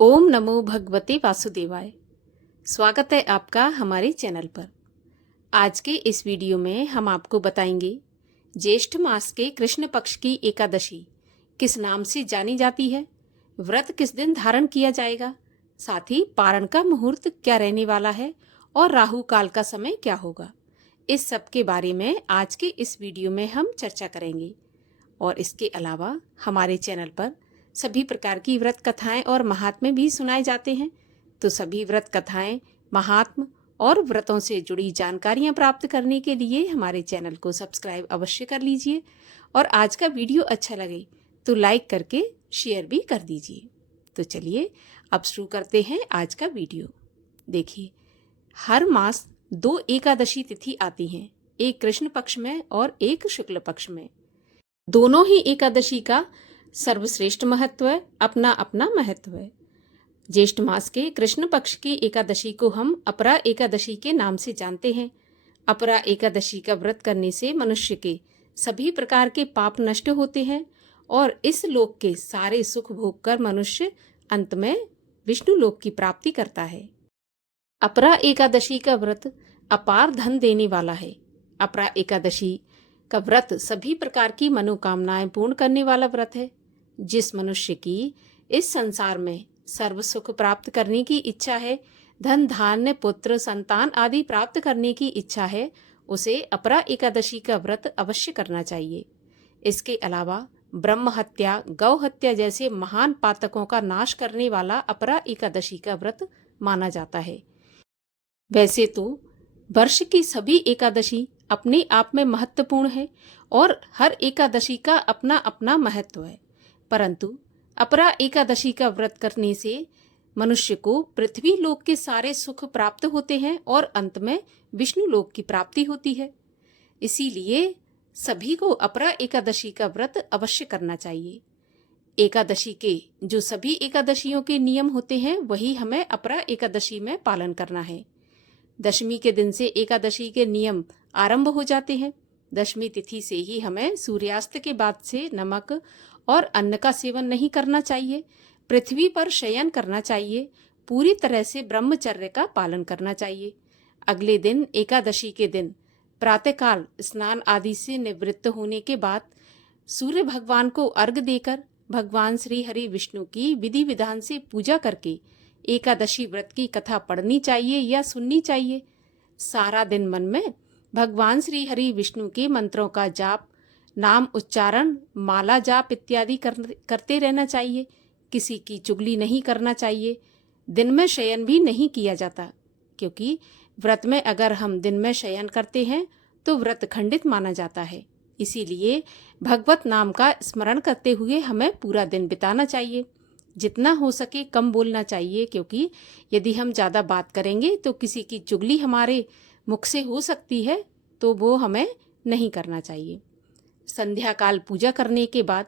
ओम नमो भगवते वासुदेवाय। स्वागत है आपका हमारे चैनल पर। आज के इस वीडियो में हम आपको बताएंगे ज्येष्ठ मास के कृष्ण पक्ष की एकादशी किस नाम से जानी जाती है, व्रत किस दिन धारण किया जाएगा, साथ ही पारण का मुहूर्त क्या रहने वाला है और राहु काल का समय क्या होगा। इस सब के बारे में आज के इस वीडियो में हम चर्चा करेंगे। और इसके अलावा हमारे चैनल पर सभी प्रकार की व्रत कथाएं और महात्म्य भी सुनाए जाते हैं। तो सभी व्रत कथाएं, महात्म्य और व्रतों से जुड़ी जानकारियां प्राप्त करने के लिए हमारे चैनल को सब्सक्राइब अवश्य कर लीजिए और आज का वीडियो अच्छा लगे तो लाइक करके शेयर भी कर दीजिए। तो चलिए अब शुरू करते हैं आज का वीडियो। देखिए, हर मास 2 एकादशी तिथि आती हैं, एक कृष्ण पक्ष में और एक शुक्ल पक्ष में। दोनों ही एकादशी का सर्वश्रेष्ठ महत्व है, अपना अपना महत्व है। ज्येष्ठ मास के कृष्ण पक्ष की एकादशी को हम अपरा एकादशी के नाम से जानते हैं। अपरा एकादशी का व्रत करने से मनुष्य के सभी प्रकार के पाप नष्ट होते हैं और इस लोक के सारे सुख भोग कर मनुष्य अंत में विष्णु लोक की प्राप्ति करता है। अपरा एकादशी का व्रत अपार धन देने वाला है। अपरा एकादशी का व्रत सभी प्रकार की मनोकामनाएं पूर्ण करने वाला व्रत है। जिस मनुष्य की इस संसार में सर्व सुख प्राप्त करने की इच्छा है, धन धान्य पुत्र संतान आदि प्राप्त करने की इच्छा है, उसे अपरा एकादशी का व्रत अवश्य करना चाहिए। इसके अलावा ब्रह्म हत्या, गौ हत्या जैसे महान पातकों का नाश करने वाला अपरा एकादशी का व्रत माना जाता है। वैसे तो वर्ष की सभी एकादशी अपने आप में महत्वपूर्ण है और हर एकादशी का अपना अपना महत्व है, परंतु अपरा एकादशी का व्रत करने से मनुष्य को पृथ्वी लोक के सारे सुख प्राप्त होते हैं और अंत में विष्णु लोक की प्राप्ति होती है। इसीलिए सभी को अपरा एकादशी का व्रत अवश्य करना चाहिए। एकादशी के जो सभी एकादशियों के नियम होते हैं वही हमें अपरा एकादशी में पालन करना है। दशमी के दिन से एकादशी के नियम आरंभ हो जाते हैं। दशमी तिथि से ही हमें सूर्यास्त के बाद से नमक और अन्न का सेवन नहीं करना चाहिए, पृथ्वी पर शयन करना चाहिए, पूरी तरह से ब्रह्मचर्य का पालन करना चाहिए। अगले दिन एकादशी के दिन प्रातःकाल स्नान आदि से निवृत्त होने के बाद सूर्य भगवान को अर्घ्य देकर भगवान श्री हरि विष्णु की विधि विधान से पूजा करके एकादशी व्रत की कथा पढ़नी चाहिए या सुननी चाहिए। सारा दिन मन में भगवान श्री हरि विष्णु के मंत्रों का जाप, नाम उच्चारण, माला जाप इत्यादि करते रहना चाहिए। किसी की चुगली नहीं करना चाहिए। दिन में शयन भी नहीं किया जाता, क्योंकि व्रत में अगर हम दिन में शयन करते हैं तो व्रत खंडित माना जाता है। इसीलिए भगवत नाम का स्मरण करते हुए हमें पूरा दिन बिताना चाहिए। जितना हो सके कम बोलना चाहिए, क्योंकि यदि हम ज़्यादा बात करेंगे तो किसी की चुगली हमारे मुख से हो सकती है, तो वो हमें नहीं करना चाहिए। संध्या काल पूजा करने के बाद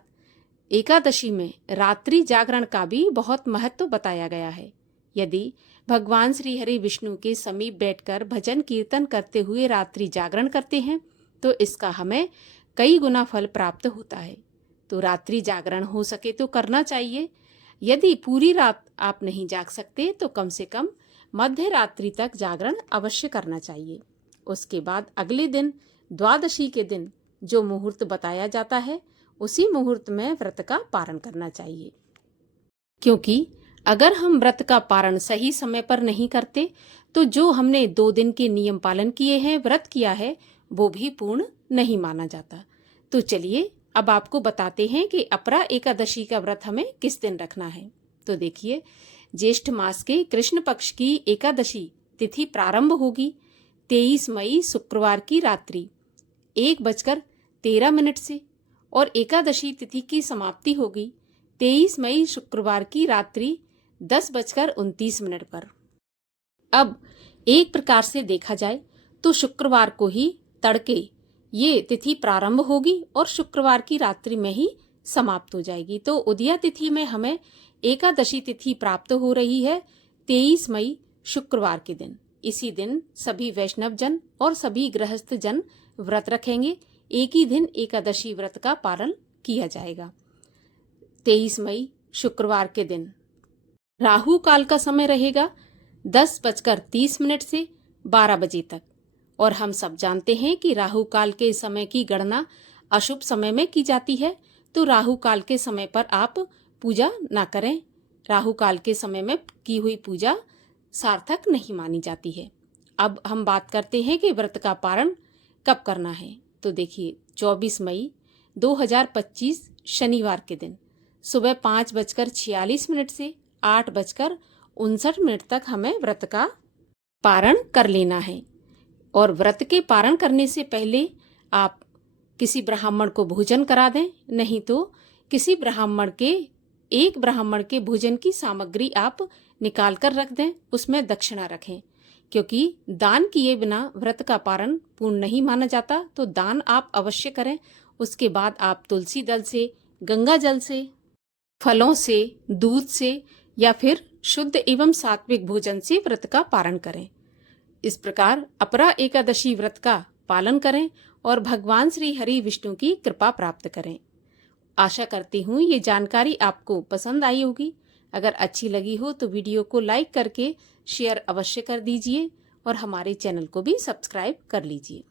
एकादशी में रात्रि जागरण का भी बहुत महत्व बताया गया है। यदि भगवान श्री हरि विष्णु के समीप बैठकर भजन कीर्तन करते हुए रात्रि जागरण करते हैं तो इसका हमें कई गुना फल प्राप्त होता है। तो रात्रि जागरण हो सके तो करना चाहिए। यदि पूरी रात आप नहीं जाग सकते तो कम से कम मध्य रात्रि तक जागरण अवश्य करना चाहिए। उसके बाद अगले दिन द्वादशी के दिन जो मुहूर्त बताया जाता है उसी मुहूर्त में व्रत का पारण करना चाहिए, क्योंकि अगर हम व्रत का पारण सही समय पर नहीं करते तो जो हमने 2 दिन के नियम पालन किए हैं, व्रत किया है, वो भी पूर्ण नहीं माना जाता। तो चलिए अब आपको बताते हैं कि अपरा एकादशी का व्रत हमें किस दिन रखना है। तो देखिए, ज्येष्ठ मास के कृष्ण पक्ष की एकादशी तिथि प्रारंभ होगी 23 मई शुक्रवार की रात्रि 1:13 से और एकादशी तिथि की समाप्ति होगी 23 मई शुक्रवार की रात्रि 10:29 पर। अब एक प्रकार से देखा जाए तो शुक्रवार को ही तड़के ये तिथि प्रारंभ होगी और शुक्रवार की रात्रि में ही समाप्त हो जाएगी। तो उदया तिथि में हमें एकादशी तिथि प्राप्त हो रही है 23 मई शुक्रवार के दिन। इसी दिन सभी वैष्णव जन और सभी गृहस्थ जन व्रत रखेंगे। एक ही दिन एकादशी व्रत का पालन किया जाएगा 23 मई शुक्रवार के दिन। राहु काल का समय रहेगा 10:30 से 12 बजे तक। और हम सब जानते हैं कि राहु काल के समय की गणना अशुभ समय में की जाती है, तो राहु काल के समय पर आप पूजा ना करें। राहु काल के समय में की हुई पूजा सार्थक नहीं मानी जाती है। अब हम बात करते हैं कि व्रत का पारण कब करना है। तो देखिए 24 मई 2025 शनिवार के दिन सुबह 5:46 से 8:59 तक हमें व्रत का पारण कर लेना है। और व्रत के पारण करने से पहले आप किसी ब्राह्मण को भोजन करा दें, नहीं तो किसी एक ब्राह्मण के भोजन की सामग्री आप निकाल कर रख दें, उसमें दक्षिणा रखें, क्योंकि दान किए बिना व्रत का पारण पूर्ण नहीं माना जाता। तो दान आप अवश्य करें। उसके बाद आप तुलसी दल से, गंगा जल से, फलों से, दूध से या फिर शुद्ध एवं सात्विक भोजन से व्रत का पारण करें। इस प्रकार अपरा एकादशी व्रत का पालन करें और भगवान श्री हरि विष्णु की कृपा प्राप्त करें। आशा करती हूँ ये जानकारी आपको पसंद आई होगी। अगर अच्छी लगी हो तो वीडियो को लाइक करके शेयर अवश्य कर दीजिए और हमारे चैनल को भी सब्सक्राइब कर लीजिए।